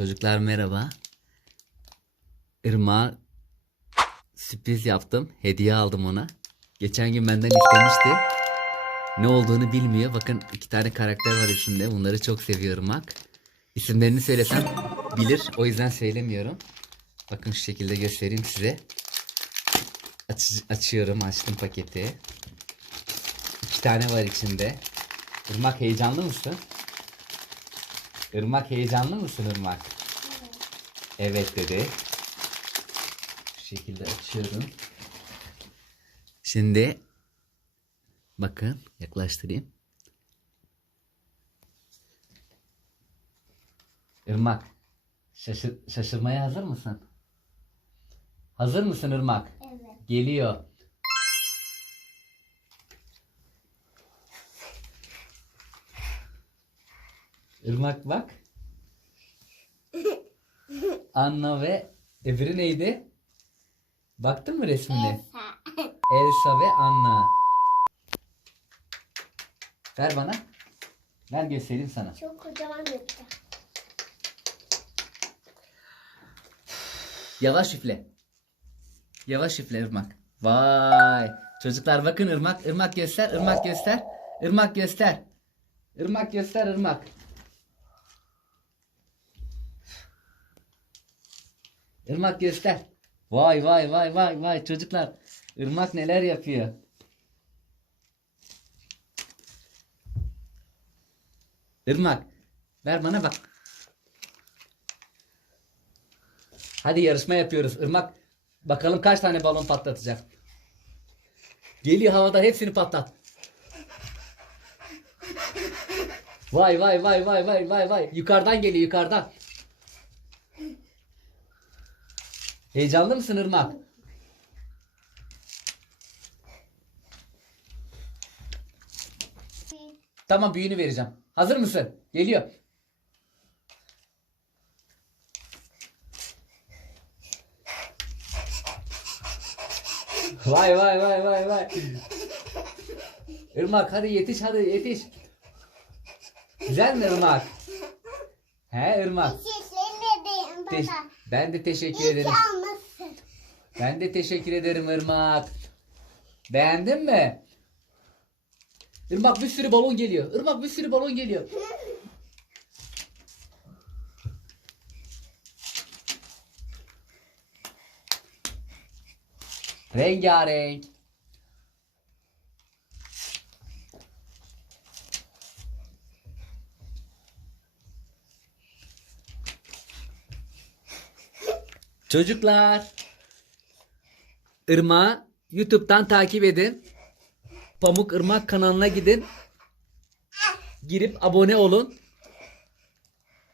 Çocuklar merhaba. Irmağa sürpriz yaptım. Hediye aldım ona. Geçen gün benden istemişti. Ne olduğunu bilmiyor. Bakın iki tane karakter var üstünde. Bunları çok seviyorum bak. İsimlerini söylesem bilir. O yüzden söylemiyorum. Bakın şu şekilde göstereyim size. Aç- açıyorum. Açtım paketi. İki tane var içinde. Irmak heyecanlı mısın? Irmak heyecanlı mısın Irmak? Evet dedi. Bu şekilde açıyorum. Şimdi bakın yaklaştırayım. Irmak şaşır, şaşırmaya hazır mısın? Hazır mısın Irmak? Evet. Geliyor. Irmak bak. Anna ve öbürü neydi? Baktın mı resmine? Elsa. Elsa ve Anna. Ver bana. Ver göstereyim sana. Çok kocaman yaptı. Yavaş üfle. Yavaş üfle Irmak. Vay. Çocuklar bakın Irmak. Irmak göster. Irmak göster. Irmak göster. Irmak göster Irmak. Irmak göster. Vay vay vay vay vay çocuklar. Irmak neler yapıyor? Irmak. Ver bana bak. Hadi yarışma yapıyoruz. Irmak bakalım kaç tane balon patlatacak. Geliyor havada hepsini patlat. Vay vay vay vay vay vay vay. Yukarıdan geliyor yukarıdan. Heyecanlı mısın Irmak? Tamam büyüğünü vereceğim. Hazır mısın? Geliyor. Vay vay vay vay vay. Irmak hadi yetiş hadi yetiş. Güzel mi Irmak? He Irmak. Teşekkür ederim Te- baba. ben de teşekkür ederim. Ben de teşekkür ederim Irmak. Beğendin mi? Irmak bir sürü balon geliyor. Irmak bir sürü balon geliyor. Rengarenk. Çocuklar. Irmak'ı YouTube'dan takip edin. Pamuk Irmak kanalına gidin. Girip abone olun.